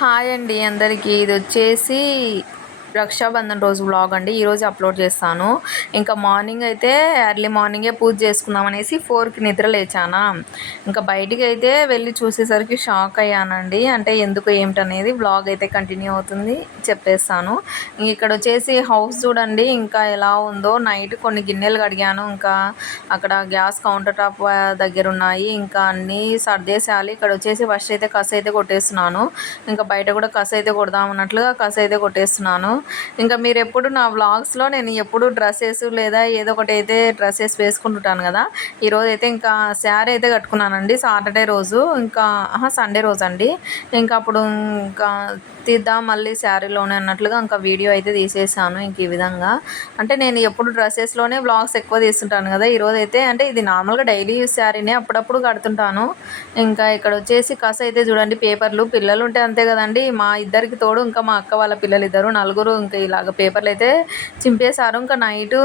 Hi అండి అందరికీ. ఇది వచ్చేసి రక్షాబంధన్ రోజు వ్లాగ్ అండి. ఈరోజు అప్లోడ్ చేస్తాను. ఇంకా మార్నింగ్ అయితే ఎర్లీ మార్నింగే పూజ చేసుకుందాం అనేసి ఫోర్కి నిద్ర లేచానా. ఇంకా బయటికి అయితే వెళ్ళి చూసేసరికి షాక్ అయ్యానండి. అంటే ఎందుకు ఏమిటనేది వ్లాగ్ అయితే కంటిన్యూ అవుతుంది చెప్పేస్తాను. ఇక్కడ వచ్చేసి హౌస్ చూడండి ఇంకా ఎలా ఉందో. నైట్ కొన్ని గిన్నెలు కడిగాను. ఇంకా అక్కడ గ్యాస్ కౌంటర్ టాప్ దగ్గర ఉన్నాయి. ఇంకా అన్నీ సర్దేసేయాలి. ఇక్కడ వచ్చేసి ఫస్ట్ అయితే కస్ అయితే కొట్టేస్తున్నాను. ఇంకా బయట కూడా కస్ అయితే కొడదాం అన్నట్లుగా కస్ అయితే కొట్టేస్తున్నాను. ఇంకా మీరు ఎప్పుడు నా వ్లాగ్స్లో నేను ఎప్పుడు డ్రెస్సెస్ లేదా ఏదో ఒకటి అయితే డ్రెస్సెస్ వేసుకుంటుంటాను కదా. ఈరోజు అయితే ఇంకా శారీ అయితే కట్టుకున్నానండి సాటర్డే రోజు. ఇంకా సండే రోజు అండి ఇంకా అప్పుడు ఇంకా తీద్దాం మళ్ళీ శారీలోనే అన్నట్లుగా ఇంకా వీడియో అయితే తీసేసాను ఇంక ఈ విధంగా. అంటే నేను ఎప్పుడు డ్రెస్సెస్లోనే బ్లాగ్స్ ఎక్కువ తీస్తుంటాను కదా. ఈరోజు అయితే అంటే ఇది నార్మల్గా డైలీ యూస్ శారీనే అప్పుడప్పుడు కడుతుంటాను. ఇంకా ఇక్కడ వచ్చేసి కస అయితే చూడండి పేపర్లు పిల్లలు ఉంటే అంతే కదండి. మా ఇద్దరికి తోడు ఇంకా మా అక్క వాళ్ళ పిల్లలు ఇద్దరు నలుగురు ఇంకా ఇలాగ పేపర్లు అయితే చింపేశారు. ఇంకా నైటు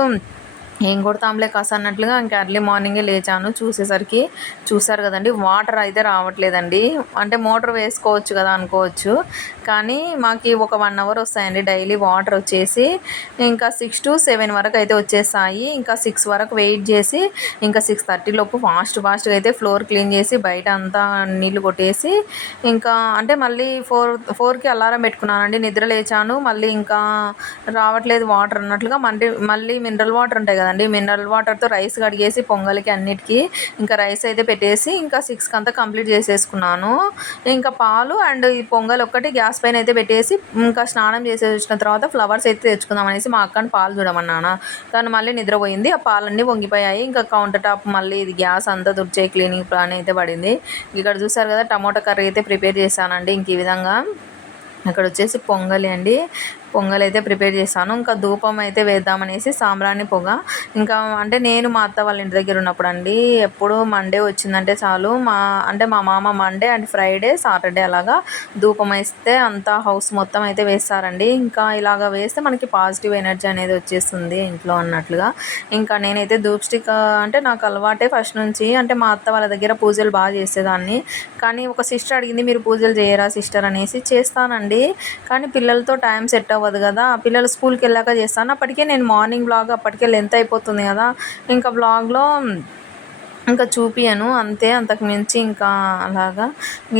ఏం కొడతాంలే కాస అన్నట్లుగా ఇంకా ఎర్లీ మార్నింగే లేచాను. చూసేసరికి చూసారు కదండి వాటర్ అయితే రావట్లేదండి. అంటే మోటార్ వేసుకోవచ్చు కదా అనుకోవచ్చు. కానీ మాకు ఒక వన్ అవర్ వస్తాయండి డైలీ వాటర్ వచ్చేసి. ఇంకా సిక్స్ టు సెవెన్ వరకు అయితే వచ్చేస్తాయి. ఇంకా సిక్స్ వరకు వెయిట్ చేసి ఇంకా సిక్స్ థర్టీ లోపు ఫాస్ట్ ఫాస్ట్గా అయితే ఫ్లోర్ క్లీన్ చేసి బయట అంతా నీళ్ళు కొట్టేసి ఇంకా అంటే మళ్ళీ ఫోర్ ఫోర్కి అలారం పెట్టుకున్నానండి. నిద్ర లేచాను. మళ్ళీ ఇంకా రావట్లేదు వాటర్ అన్నట్లుగా. మళ్ళీ మళ్ళీ మినరల్ వాటర్ ఉంటాయి కదండి అండి. మినరల్ వాటర్తో రైస్ కడిగేసి పొంగల్కి అన్నిటికీ ఇంకా రైస్ అయితే పెట్టేసి ఇంకా సిక్స్కి అంతా కంప్లీట్ చేసేసుకున్నాను. ఇంకా పాలు అండ్ ఈ పొంగల్ ఒక్కటి గ్యాస్ పైన అయితే పెట్టేసి ఇంకా స్నానం చేసేసి వచ్చిన తర్వాత ఫ్లవర్స్ అయితే తెచ్చుకుందాం అనేసి మా అక్కని పాలు చూడమన్నాను తను మళ్ళీ నిద్రపోయింది. ఆ పాలన్నీ వంగిపోయాయి. ఇంకా కౌంటర్ టాప్ మళ్ళీ ఇది గ్యాస్ అంతా దుర్చే క్లీనింగ్ ప్లాన్ అయితే పడింది. ఇక్కడ చూసారు కదా టమాటో కర్రీ అయితే ప్రిపేర్ చేశానండి. ఇంక ఈ విధంగా అక్కడ వచ్చేసి పొంగలి అండి. పొంగల్ అయితే ప్రిపేర్ చేశాను. ఇంకా ధూపం అయితే వేద్దామనేసి సాంబ్రాణి పొగ. ఇంకా అంటే నేను మా అత్త వాళ్ళ ఇంటి దగ్గర ఉన్నప్పుడు అండి ఎప్పుడు మండే వచ్చిందంటే చాలు. మా అంటే మా మామ మండే అండ్ ఫ్రైడే సాటర్డే అలాగా ధూపం వేస్తే అంతా హౌస్ మొత్తం అయితే వేస్తారండి. ఇంకా ఇలాగ వేస్తే మనకి పాజిటివ్ ఎనర్జీ అనేది వచ్చేస్తుంది ఇంట్లో అన్నట్లుగా. ఇంకా నేనైతే ధూప్ స్టిక్ అంటే నాకు అలవాటే ఫస్ట్ నుంచి. అంటే మా అత్త వాళ్ళ దగ్గర పూజలు బాగా చేసేదాన్ని. కానీ ఒక సిస్టర్ అడిగింది మీరు పూజలు చేయరా సిస్టర్? అనేసి. చేస్తానండి. కానీ పిల్లలతో టైం సెట్ అవ్వ అవ్వదు కదా. పిల్లలు స్కూల్కి వెళ్ళాక చేస్తాను. అప్పటికే నేను మార్నింగ్ బ్లాగ్ అప్పటికే లెంత్ అయిపోతుంది కదా. ఇంకా బ్లాగ్లో ఇంకా చూపియను. అంతే అంతకు మించి ఇంకా అలాగా.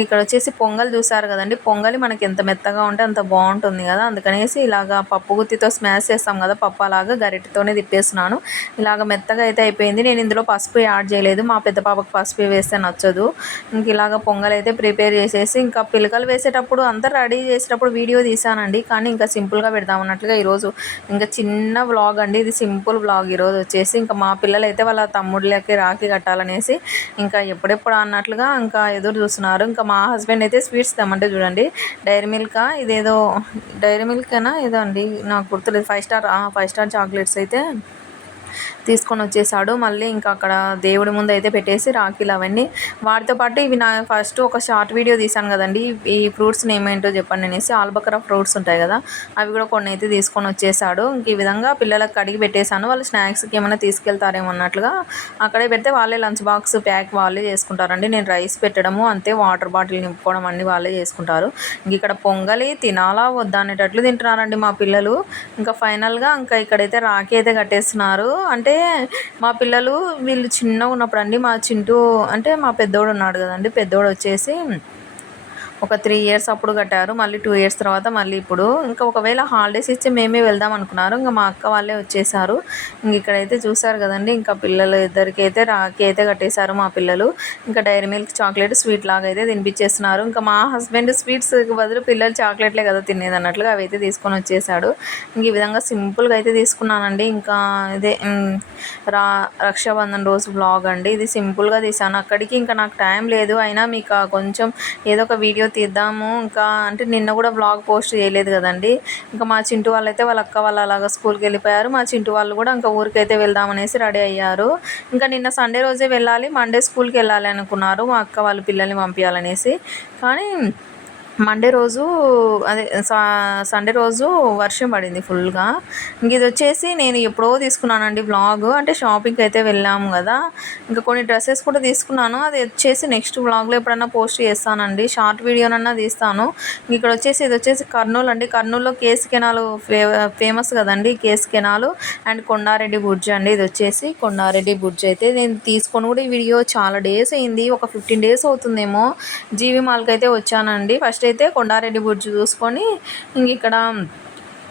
ఇక్కడ వచ్చేసి పొంగల్ చూసారు కదండి. పొంగలి మనకి ఎంత మెత్తగా ఉంటే అంత బాగుంటుంది కదా. అందుకనేసి ఇలాగా పప్పు గుత్తితో స్మాష్ చేస్తాం కదా. పప్పు అలాగా గరిటెతోనే తిప్పేస్తున్నాను. ఇలాగ మెత్తగా అయితే అయిపోయింది. నేను ఇందులో పసుపు యాడ్ చేయలేదు. మా పెద్ద పాపకు పసుపు వేస్తే నచ్చదు. ఇంక ఇలాగ పొంగల్ అయితే ప్రిపేర్ చేసేసి ఇంకా పిలకలు వేసేటప్పుడు అంతా రెడీ చేసేటప్పుడు వీడియో తీసానండి. కానీ ఇంకా సింపుల్గా పెడదామన్నట్లుగా ఈరోజు ఇంకా చిన్న వ్లాగ్ అండి. ఇది సింపుల్ వ్లాగ్ ఈరోజు వచ్చేసి. ఇంకా మా పిల్లలు అయితే వాళ్ళ తమ్ముళ్ళకి రాఖీ కట్టారు పెట్టాలనేసి ఇంకా ఎప్పుడెప్పుడు అన్నట్లుగా ఇంకా ఎదురు చూస్తున్నారు. ఇంకా మా హస్బెండ్ అయితే స్వీట్స్ తెమ్మంటే చూడండి. డైరీ మిల్క్ ఇదేదో డైరీ మిల్క్ అయినా ఏదో అండి. నాకు గుర్తులేదు. Five Star Five Star chocolates అయితే తీసుకొని వచ్చేసాడు. మళ్ళీ ఇంకా అక్కడ దేవుడి ముందు అయితే పెట్టేసి రాఖీలు అవన్నీ. వాటితో పాటు ఇవి నా ఫస్ట్ ఒక షార్ట్ వీడియో తీశాను కదండి. ఈ ఫ్రూట్స్ ఏమేంటో చెప్పండి అనేసి. ఆల్బకరా ఫ్రూట్స్ ఉంటాయి కదా అవి కూడా కొన్ని అయితే తీసుకొని వచ్చేసాడు. ఇంక ఈ విధంగా పిల్లలకు కడిగి పెట్టేశాను. వాళ్ళు స్నాక్స్కి ఏమైనా తీసుకెళ్తారేమో అన్నట్లుగా అక్కడే పెడితే వాళ్ళే లంచ్ బాక్స్ ప్యాక్ వాళ్ళే చేసుకుంటారండి. నేను రైస్ పెట్టడము అంతే వాటర్ బాటిల్ నింపుకోవడం అన్నీ వాళ్ళే చేసుకుంటారు. ఇంక ఇక్కడ పొంగలి తినాలా వద్దా అనేటట్లు తింటున్నారండి మా పిల్లలు. ఇంకా ఫైనల్గా ఇంకా ఇక్కడైతే రాఖీ అయితే కట్టేస్తున్నారు. అంటే మా పిల్లలు వీళ్ళు చిన్నగా ఉన్నప్పుడు అండి మా చింటూ అంటే మా పెద్దోడు ఉన్నాడు కదండి పెద్దోడు వచ్చేసి ఒక త్రీ ఇయర్స్ అప్పుడు కట్టారు మళ్ళీ టూ ఇయర్స్ తర్వాత మళ్ళీ ఇప్పుడు. ఇంకా ఒకవేళ హాలిడేస్ ఇచ్చి మేమే వెళ్దాం అనుకున్నారు. ఇంకా మా అక్క వాళ్ళే వచ్చేసారు. ఇంక ఇక్కడైతే చూసారు కదండి ఇంకా పిల్లలు ఇద్దరికి అయితే రాఖీ అయితే కట్టేశారు మా పిల్లలు. ఇంకా డైరీ మిల్క్ చాక్లెట్ స్వీట్ లాగా అయితే తినిపించేస్తున్నారు. ఇంకా మా హస్బెండ్ స్వీట్స్ బదులు పిల్లలు చాక్లెట్లే కదా తినేది అన్నట్లుగా అవి అయితే తీసుకొని వచ్చేసాడు. ఇంక ఈ విధంగా సింపుల్గా అయితే తీసుకున్నానండి. ఇంకా ఇదే రా రక్షాబంధన్ రోజు బ్లాగ్ అండి. ఇది సింపుల్గా తీసాను అక్కడికి ఇంకా నాకు టైం లేదు. అయినా మీకు కొంచెం ఏదో ఒక వీడియో తీద్దాము. ఇంకా అంటే నిన్న కూడా బ్లాగ్ పోస్ట్ చేయలేదు కదండి. ఇంకా మా చింటూ వాళ్ళైతే వాళ్ళ అక్క వాళ్ళు అలాగా స్కూల్కి వెళ్ళిపోయారు. మా చింటి వాళ్ళు కూడా ఇంకా ఊరికైతే వెళ్దామనేసి రెడీ అయ్యారు. ఇంకా నిన్న సండే రోజే వెళ్ళాలి. మండే స్కూల్కి వెళ్ళాలి అనుకున్నారు. మా అక్క వాళ్ళు పిల్లల్ని పంపించాలనేసి కానీ మండే రోజు అదే సండే రోజు వర్షం పడింది ఫుల్గా. ఇంక ఇది వచ్చేసి నేను ఎప్పుడో తీసుకున్నానండి బ్లాగ్ అంటే షాపింగ్కి అయితే వెళ్ళాము కదా. ఇంకా కొన్ని డ్రెస్సెస్ కూడా తీసుకున్నాను. అది వచ్చేసి నెక్స్ట్ వ్లాగ్లో ఎప్పుడన్నా పోస్ట్ చేస్తానండి. షార్ట్ వీడియోనన్నా తీస్తాను. ఇక్కడ వచ్చేసి ఇది వచ్చేసి కర్నూలు అండి. కర్నూలులో కేసు కెనాలు ఫే ఫేమస్ కదండి case canal and Kondareddy Burj అండి. ఇది వచ్చేసి కొండారెడ్డి బుర్జ్ అయితే నేను తీసుకొని కూడా ఈ వీడియో చాలా డేస్ అయింది. ఒక ఫిఫ్టీన్ డేస్ అవుతుందేమో. జీవి మాల్కి అయితే వచ్చానండి. ఫస్ట్ అయితే కొండారెడ్డి బుర్జు చూసుకొని ఇంక ఇక్కడ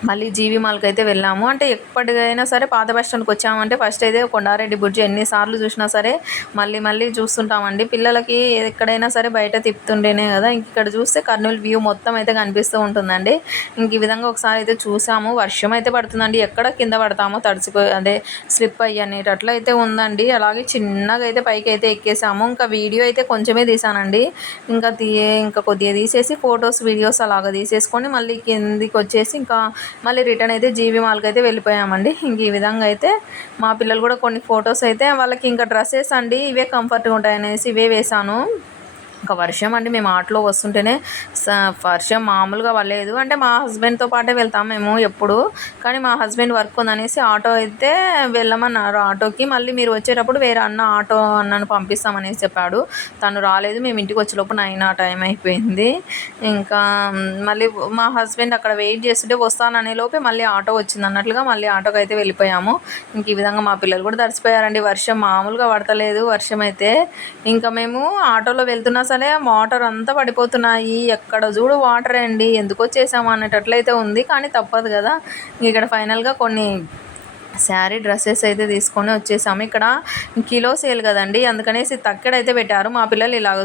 మళ్ళీ జీవి మాల్కి అయితే వెళ్ళాము. అంటే ఎప్పటికైనా సరే పాత బస్ స్టాండ్కి వచ్చామంటే ఫస్ట్ అయితే కొండారెడ్డి బుర్జ్ ఎన్నిసార్లు చూసినా సరే మళ్ళీ మళ్ళీ చూస్తుంటామండి. పిల్లలకి ఎక్కడైనా సరే బయట తిప్పుతుండేనే కదా ఇంక ఇక్కడ చూస్తే కర్నూలు వ్యూ మొత్తం అయితే కనిపిస్తూ ఉంటుందండి. ఇంక ఈ విధంగా ఒకసారి అయితే చూసాము. వర్షం అయితే పడుతుందండి. ఎక్కడ కింద పడతామో తడిచిపోయి అదే స్లిప్ అయ్యి అనేటట్లు అయితే ఉందండి. అలాగే చిన్నగా అయితే పైకి అయితే ఎక్కేసాము. ఇంకా వీడియో అయితే కొంచెమే తీసానండి. ఇంకా తీయే ఇంకా కొద్దిగా తీసేసి ఫొటోస్ వీడియోస్ అలాగ తీసేసుకొని మళ్ళీ కిందికి వచ్చేసి ఇంకా మళ్ళీ రిటర్న్ అయితే జీవి మాల్కి అయితే వెళ్ళిపోయామండి. ఇంక ఈ విధంగా అయితే మా పిల్లలు కూడా కొన్ని ఫొటోస్ అయితే వాళ్ళకి ఇంకా డ్రెస్సెస్ అండి ఇవే కంఫర్ట్గా ఉంటాయనేసి ఇవే వేశాను. ఇంకా వర్షం అండి. మేము ఆటోలో వస్తుంటేనే వర్షం మామూలుగా పడలేదు. అంటే మా హస్బెండ్తో పాటే వెళ్తాం మేము ఎప్పుడు. కానీ మా హస్బెండ్ వర్క్ ఉందనేసి ఆటో అయితే వెళ్ళమన్నారు ఆటోకి. మళ్ళీ మీరు వచ్చేటప్పుడు వేరే అన్న ఆటో అన్నను పంపిస్తామనేసి చెప్పాడు. తను రాలేదు. మేము ఇంటికి వచ్చేలోపు నైన్ ఆ టైం అయిపోయింది. ఇంకా మళ్ళీ మా హస్బెండ్ అక్కడ వెయిట్ చేస్తుంటే వస్తాననే లోపే మళ్ళీ ఆటో వచ్చింది అన్నట్లుగా మళ్ళీ ఆటోకి అయితే వెళ్ళిపోయాము. ఇంక ఈ విధంగా మా పిల్లలు కూడా తడిసిపోయారండి. వర్షం మామూలుగా పడతలేదు. వర్షం అయితే ఇంకా మేము ఆటోలో వెళ్తున్నా అసలే వాటర్ అంతా పడిపోతున్నాయి. ఎక్కడ చూడు వాటర్ అండి. ఎందుకు వచ్చేసాము అనేటట్లయితే ఉంది కానీ తప్పదు కదా. ఇక్కడ ఫైనల్గా కొన్ని శారీ డ్రెస్సెస్ అయితే తీసుకొని వచ్చేసాము. ఇక్కడ కిలో సేల్ కదండి. అందుకనేసి తక్కడైతే పెట్టారు. మా పిల్లలు ఇలాగ